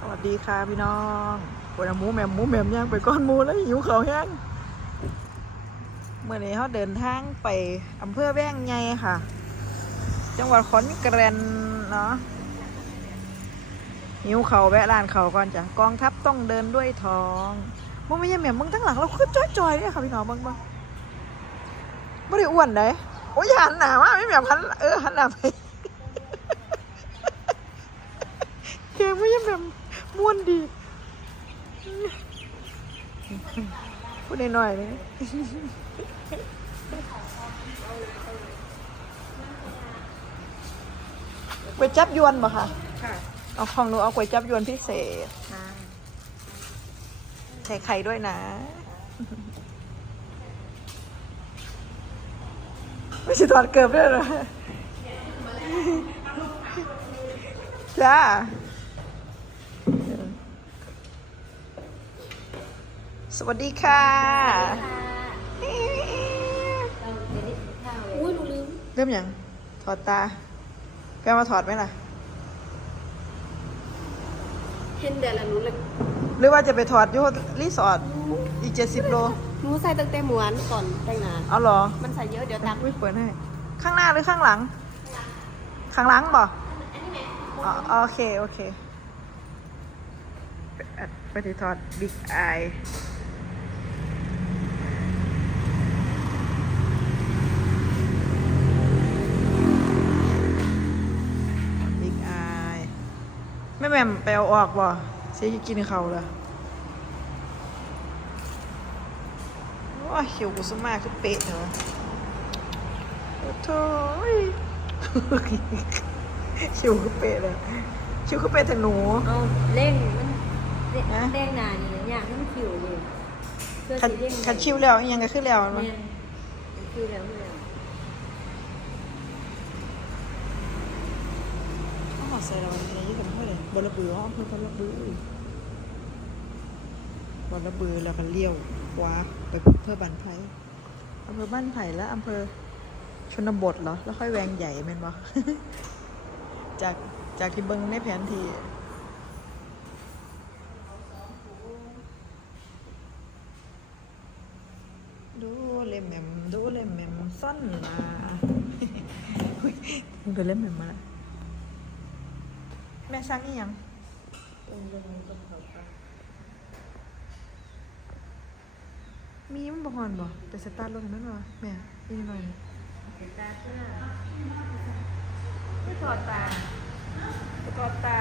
สวัสดีค่ะพี่น้องปวดหมูแมมหมูแมมย่างไปก้อนหมูแล้วหิวเขาแห้งเมื่อนี้เขาเดินทางไปอำเภอแว่งไงค่ะ จังหวัดขอนแก่นเนาะหิวเขาแวะร้านเขาก่อนจ้ะกองทัพต้องเดินด้วยท้องมึงไม่ใช่แมมมึงทั้งหลังเราขึ้นจ้อยๆเนี่ยค่ะพี่น้องเบ้างบ้างไม่ได้อ้วนเลยโอ้ยหันหนามาไม่แมมหันเออหันหนาไปแกไม่ยังแบบ ม้วนดีพูดหน่อยๆเลยก๋วยจับยวนบ่ค่ะ ค่ะ เอาของหนูเอาก๋วยจับยวนพิเศษค่ะใส่ไข่ด้วยนะ ไม่ใช่ถอดเกือบด้วยเหรอ จ้า สวัสดีค่ะอุ้ยหนูลืมเริ่มยัง ถอดตาแกมาถอดไหมล่ะ เห็นเดือนละหนูเลยหรือว่าจะไปถอดอยูรีสอร์ทอีกเจ็ดสิบโล หนูใส่ตั้งแต่หมวนก่อนแต่งงานเอาเหรอ มันใส่เยอะเดี๋ยวตักไม่เปิดให้ ข้างหน้าหรือข้างหลัง ข้างหลังบ่อ๋อโอเค โอเคไปไปฏิทอดบิ๊กไอ ม่แม่มไปเอาออกบ่เสียกินเขาวเลยว้าหิวกูสมากคือเป๊ะเถอะโอ้โถ่ยชิวคือเป๊ะเลยชิวคือเป๊ะแต่หนู เอาเร่งมันเร่งนะ เร่งนานนี่นะอย่างนั้นคิวเลยเพื่อคันสีเร่งคันชิวแล้วอิหยังก็ขึ้นแล้วมัน แม่วะนคิวแล้วเพื่อน อ้าใส่แล้ววันนี้ยี่สิบเท่าไหร่บอระบืออ้อมเพื่อบอระบือบอระบือแล้วก็เลี้ยวขวาไปอำเภอบ้านไผ่อำเภอบ้านไผ่แล้วอำเภอชนบทเหรอ แล้วค่อยแวงใหญ่แม่นบ่จากจากที่เบิ้งในแผนที่ดูเล่มแหม่มดูเล่มแหม่มซ่อนมาอุ๊ยมึงไปเล่มแหม่มมาละแม่สร้างนี่ยังตรงลงตรงเขาปะมีมันบ่ฮอนบ่แต่สตาร์ทรถให้มันบ่แม่อีกหน่อยหนึ่งเห็นตาเพื่อไม่ถอดตาถอดตา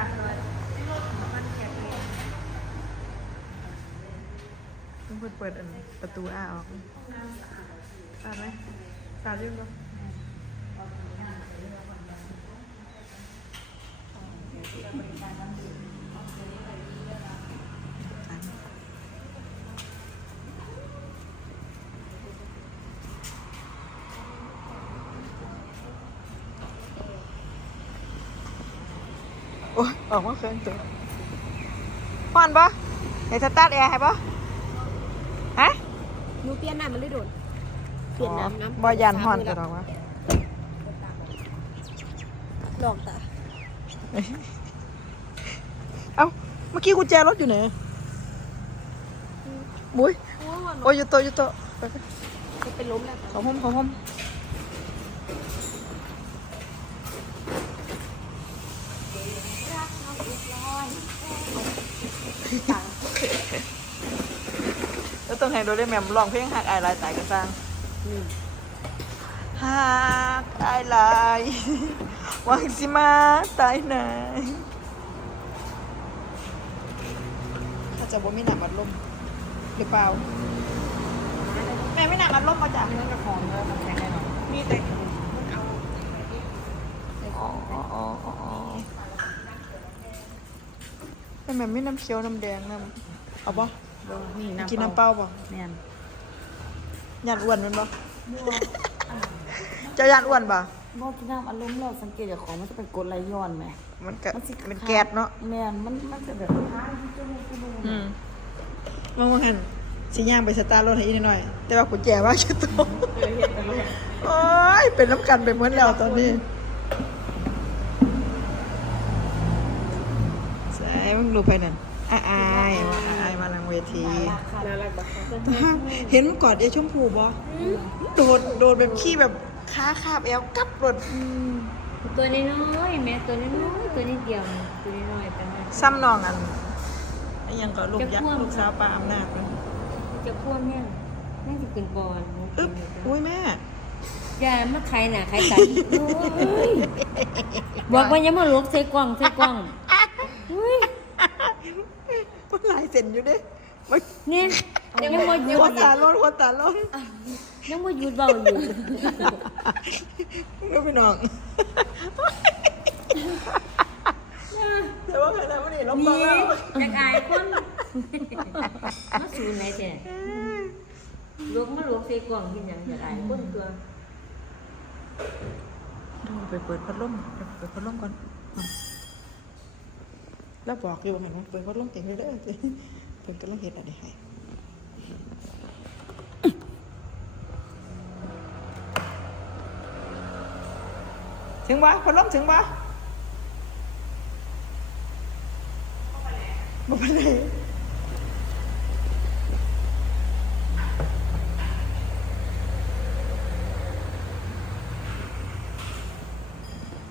มันแคบเลยต้องเปิดเปิดอันประตูอ้าออกสาดไหมสาดอยุ่งบ่ โอ้ยออกมาเครื่องตัวฮอนปะเดี๋ยวสตาร์ทแอร์ให้ปะฮะหนูเปลี่ยนน้ำมันเลยโดนเปลี่ยนน้ำน้ำบอยันฮอนจะหรอกวะลองตาเอ้าเมื่อกี้กุญแจรถอยู่ไหนบุ้ยโอ้วันโอ้ยอยู่โตะอยู่โตะไปไปจะเป็นล้มแล้วเขาห้มเขาห้ม รักเราเรียบร้อย แล้วต้องให้โดเรแมมร้องเพลงหักอายลายตายกันสร้างอืมหักอายลายหวังสิมาตายไหนเขาจะบ่มีหนักอัดลมหรือเปล่า แม่ไม่หนักอัดลมมาจากเนื้อกระพองแล้วมันแข็งแน่นอนมีแต่อ๋ออ๋ออ๋ออ๋อ แม่แม่ไม่น้ำเขียวน้ำแดงน้ำเอาปะนี่กินน้ำเปล่าปะแม่นยานอ้วนแมันปะเจะยานอ้วนปะบอกที่น้ำอารมณ์เราสังเกตจากของมันจะเป็นกรดไหลย้อนไหมมันก็มันสิเป็นแก๊สเนาะแมนมันมันจะแบบอืมมองว่าหันสิย่างไปสตาร์ทรถให้อีกหน่อย แต่ว่ากุญแจว่าชุดโตวโอ้ยเป็นน้ำกันไปหมดแล้วตอนนี้ อ้มึงดูไปนั่นอาอายว่าอาอายมาลังเวที น่ารักบักค่ะเห็นมันกอดยายชมพูบ่โดดโดดแบบขี้แบบขาคาบแอวกลับรถตัวน้อยๆแม่ตัวน้อยๆตัวนิดเดียวตัวน้อยๆแต่ว่าซ้ำนองอันไอ้ยังก็ลูกยักจะพ่วงษ์ลูกสาวปลาอำนาจมันจะพ่วงแม่แม่จะเป็นบอลอึ๊บอุ้ยแม่อย่ามาใครน่ะใครกันโอ้ยบอกว่าอย่ามาลกใส่กล่องใส่กล่องอุ้ย มันหลายเส้นอยู่เด้มันเนี่ยยังบ่หยุหัวดตาล้นหัวตาล้นยังบ่หยุดเบาอยู่รู้พี่น้องแต่ว่าใครทำมันนี่ลบนี่มาแล้วจะกลายคนมาสูนไหนแต่ลกมาลกใส่กล่องกินหยังจะกลายคนตัวดูไปเปิดพัดลมไปเปิดพัดลมก่อน แล้วบอกอยู่เห็นไหมเปิดพัดลมเองเลยเด้อเปิดกำลังเห็นอะไรให้ถึงบ่พัดลมถึงบ่บ่เป็นไร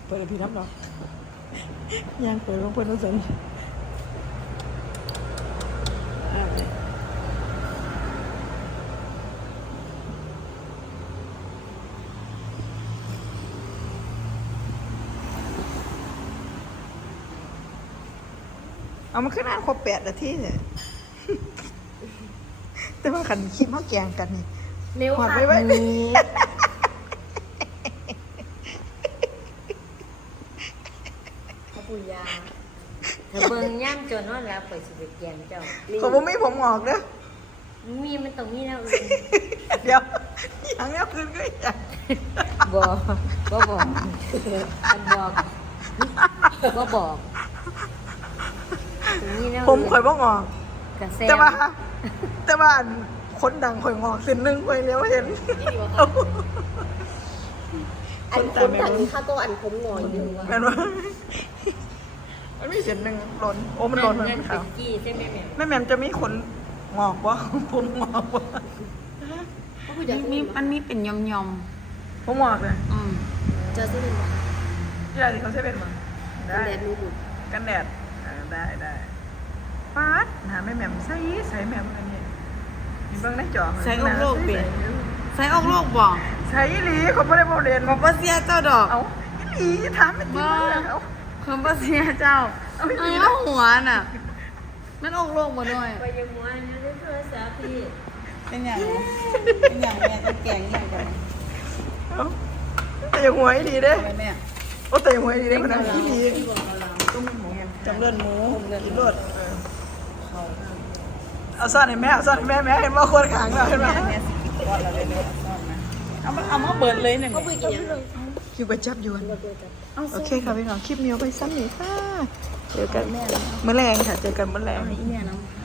เปิดให้พี่น้ำเนาะ ยังเปิดของเพื่อนน้องสันอ่าเอามาขึ้นอ่านครบแปดนาทีเนี่ยแต่ว่าขันคลิปเขาแกงกันนี่ เร็วหอดค่ะไว้ไว้ขบุญยาถ้าเบิ่งย่ำจนนอนแล้วเปิดสิไปแกนเจ้าผมบ่มีผมงอกเด้อ มีมันตรงนี้แล้วเดี๋ยวอย่างนี้คืนก็อย่างบ่บ่บอกมันบอกบ่บอก ตรงนี้แล้วผมข่อยบ่งอก กระแสแต่ว่า แต่ว่าอันคนดังข่อยงอกเส้นหนึงข่อยเลี้ยวเห็น อันคนอันข้าก็อันผมงออยู่แม่นว่า มันมีเส้นหนึงหล่นโอ้มันหล่นมันนั่นเป็นเป็ขาวนกี้ใช่ไหมแม่แม่แหม่มจะมีขนงอกบ่ผมงอกบ่มีมันมีเป็นยอมยอมผมงอกเลยๆอืมเจอที่นึงที่ไหนที่เขาใช้เป็นบ่ได้แดดรู้บุญกันแดดอ่าได้ได้ปาดหาแม่แหม่มใส่ใส่แหม่มอันนี้มีเบิ่งในจอใส่อกโลกเปลี่ยน ใส่ออกโลกบ่ใส่อีหลีเขาบ่ได้บ่เรียนขอบพระเสียเจ้าดอก เอาอีหลีถามมันจริงเลยเอา ขอบพระเสียเจ้าเอาเอ้อียหลีหัวน่ะ มันออกโลกบ่ด้วย ไปยังมัวนี่ได้โทรศัพท์พี่เป็นอย่างเป็นอย่างแม่จะแกงอย่างกันเอาแต่อย่าหัวอีหลีเด้ไปแม่โอ้แต่อย่าหัวอีหลีเด้มันเอาอีหลีที่บอกเราต้มหมูจำเลือดหมูกินเลือดเออเอาซ่อนให้แม่เอาซ่อนให้แม่แม่เห็นว่าคนขางเราเห็นไหมแม่สิก่อนเราเลยเลยซ่อนนะเอามาเอามาเบิดเลยหนึ่ง คิวไปจับยวน โอเคค่ะพี่น้องคลิปนี้เอาไปซ้ำหนีค่ะ เจอกันเมื่อแรงค่ะ เจอกันเมื่อแรง อีแม่น้ำ